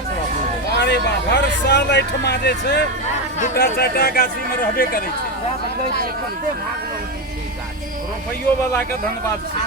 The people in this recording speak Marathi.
अरे बा हर साल एहिठमा जे छै दूटा चारिटा गाछीमे रहबे करै छै। रोपैयो वाला के धन्यवाद छै।